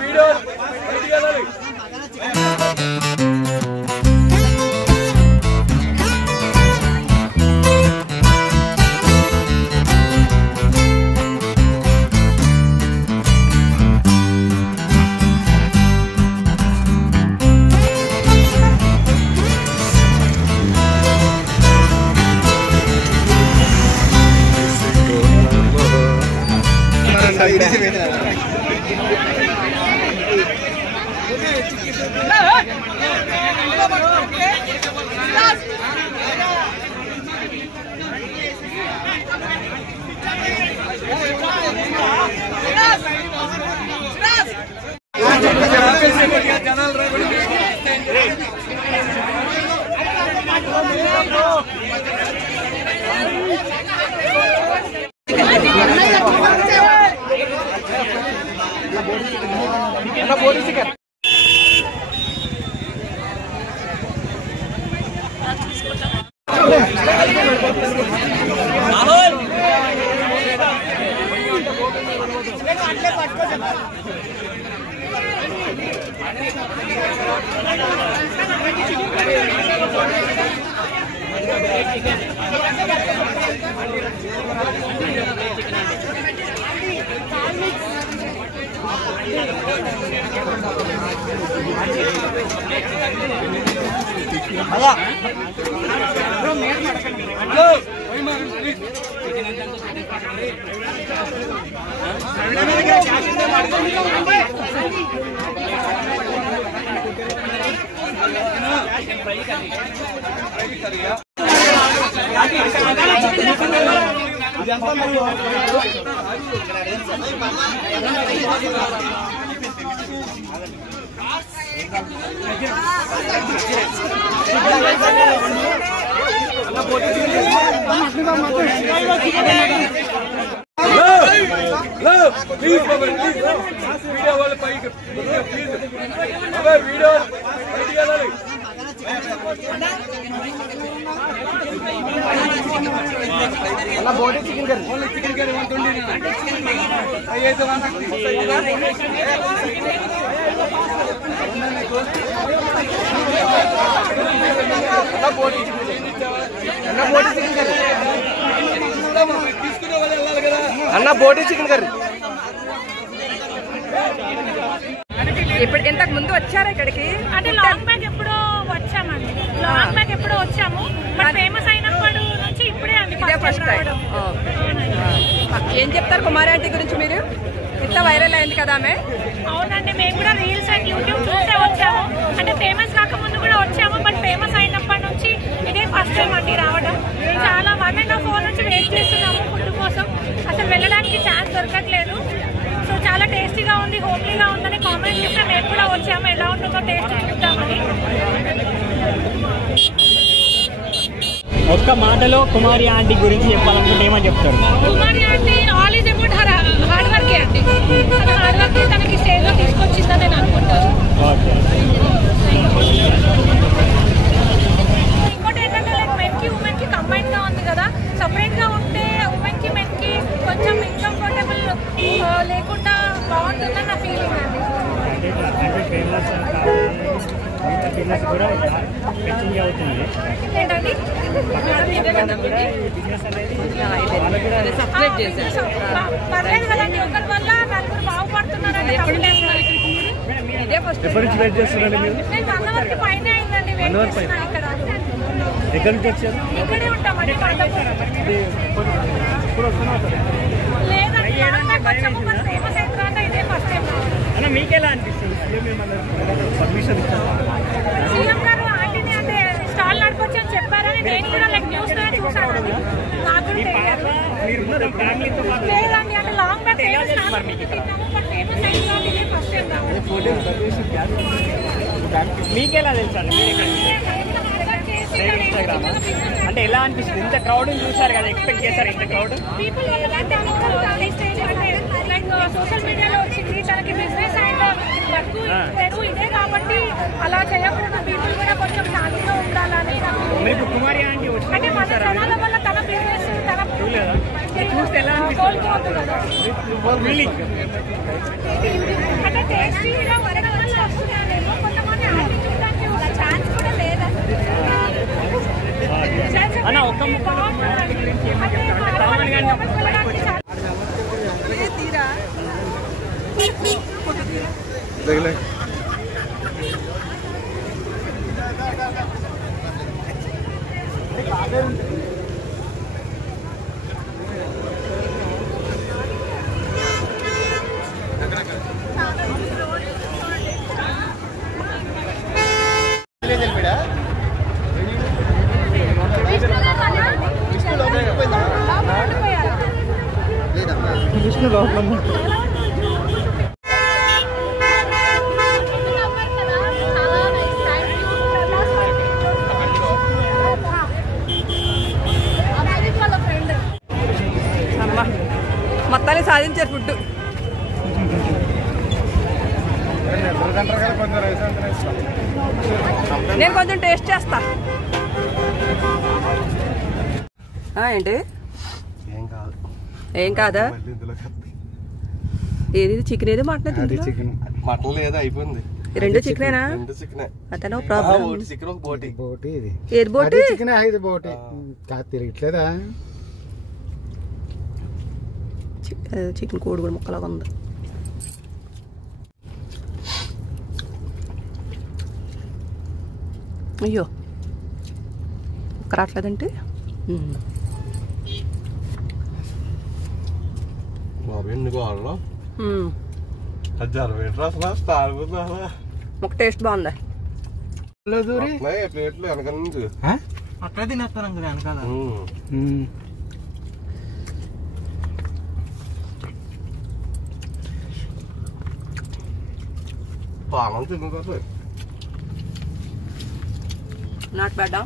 Video అన్న బోటి chicken curry ఇప్పుడు ఇంతకు ముందు వచ్చారా ఇక్కడికి? అంటే లాంగ్ బ్యాక్ ఎప్పుడో వచ్చామండి, లాంగ్ బ్యాక్ ఎప్పుడో వచ్చాము. బట్ ఫేమస్ అయినప్పటి నుంచి ఇప్పుడే అండి ఫస్ట్ టైం. ఏం చెప్తారు కుమారి ఆంటీ గురించి మీరు? ఇంత వైరల్ అయింది కదా ఆమె. అవునండి, మేము కూడా రీల్స్ అండ్ యూట్యూబ్ చూసే వచ్చాము. అంటే ఫేమస్ కాకముందు కూడా వచ్చాము, బట్ ఫేమస్ అయినప్పటి నుంచి ఇదే ఫస్ట్ టైం అండి రావడం. చాలా 1.5 hours నుంచి వెయిట్ చేస్తున్నాము ఫుడ్ కోసం. అసలు వెళ్ళడానికి ఛాన్స్ దొరకట్లేదు. సో చాలా టేస్టీగా ఉంది, హోమ్లీగా ఉందని కామెంట్ చేస్తే మేము కూడా వచ్చాము. ఎలా ఉంటుందో టేస్ట్ చూద్దామని. ఒక్క మాటలో కుమారి ఆంటీ గురించి చెప్పాలనుకుంటే ఏమని చెప్తారు? Kumari aunty all is about hard work అండి. తన హార్డ్ వర్క్ తనకి స్టేజ్లో తీసుకొచ్చిందని నేను అనుకుంటాను. ఇంకోటి ఏంటంటే లైక్ మెన్కి ఉమెన్కి కంబైన్డ్గా ఉంది కదా, సపరేట్గా ఉంటే ఉమెన్కి మెన్కి కొంచెం ఇన్కంఫర్టబుల్ లేకుండా బాగుంటుందని నా ఫీలింగ్ అండి. ఏంటండి పర్లేదు కదండి, ఒకరి వల్ల నలుగురు బాగుపడుతున్నారండి. నేను 1 hour పైన అయిందండి వెయిట్ చేస్తున్నాను ఇక్కడ. ఎక్కడి నుంచి వచ్చారు? ఇక్కడే ఉంటామండి. లేదండి వచ్చాము, మరి ఫేమస్ అవుతుందంటే ఇదే ఫస్ట్ టైం. అన్న మీకు ఎలా అనిపిస్తుంది? సీఎం గారు ఆంటీని అంటే స్టాల్ నడపొచ్చు అని చెప్పారని నేను కూడా లైక్ న్యూస్ లో చూసానండి. నాకు లేదండి, అంటే లాంగ్ బ్యాక్ తిన్నాము, బట్ ఫేమస్ అయింది ఇదే ఫస్ట్ టైం. మీకెలా తెలుసా? అంటే ఎలా అనిపిస్తుంది? ఇంత క్రౌడ్ చూసారు కదా, ఎక్స్పెక్ట్ చేశారు ఇంత క్రౌడ్? పీపుల్ సోషల్ మీడియాలో వచ్చింది, తనకి బిజినెస్ అండ్ వర్క్ తెరువు ఇదే కాబట్టి అలా చేయకూడదు. పీపుల్ కూడా కొంచెం శాంతిగా ఉండాలని కుమారి ఆంటీ అంటే మన జనాల వల్ల తన బిజినెస్ తన చూస్తే ఎలా అనిపిస్తుంది? అంటే టేస్టీగా వరంగల్ వస్తున్నాయేమో కొంతమంది ఆంటీ చూడడానికి ఒక ఛాన్స్ కూడా లేదా అన్న ఒక్క ముక్క విష్ణు లోపల మొత్తాన్ని సాధించారు ఫుడ్. నేను కొంచెం టేస్ట్ చేస్తా. ఏంటి ఏం కాదా? ఏది చికెన్ ఏది మటన్? చికెన్ మటన్ లేదా అయిపోయింది. రెండు చికెనేనా? అతను ప్రాబ్లం. చికెన్ ఒక బోటి. బోటి ఇది ఏది బోటి? చికెన్ ఇది బోటి కాదు తిరగట్లేదా? చికెన్ కోడి కూడా ముక్కలాగా ఉంది. అయ్యో ముక్క రావట్లేదంటే ఒక టేస్ట్ బాగుందా? ప్లేట్లు వెనకాల నుంచి అట్లా తినేస్తాను వెనకాల. పానం తిన్న నాట్ బ్యాడ్.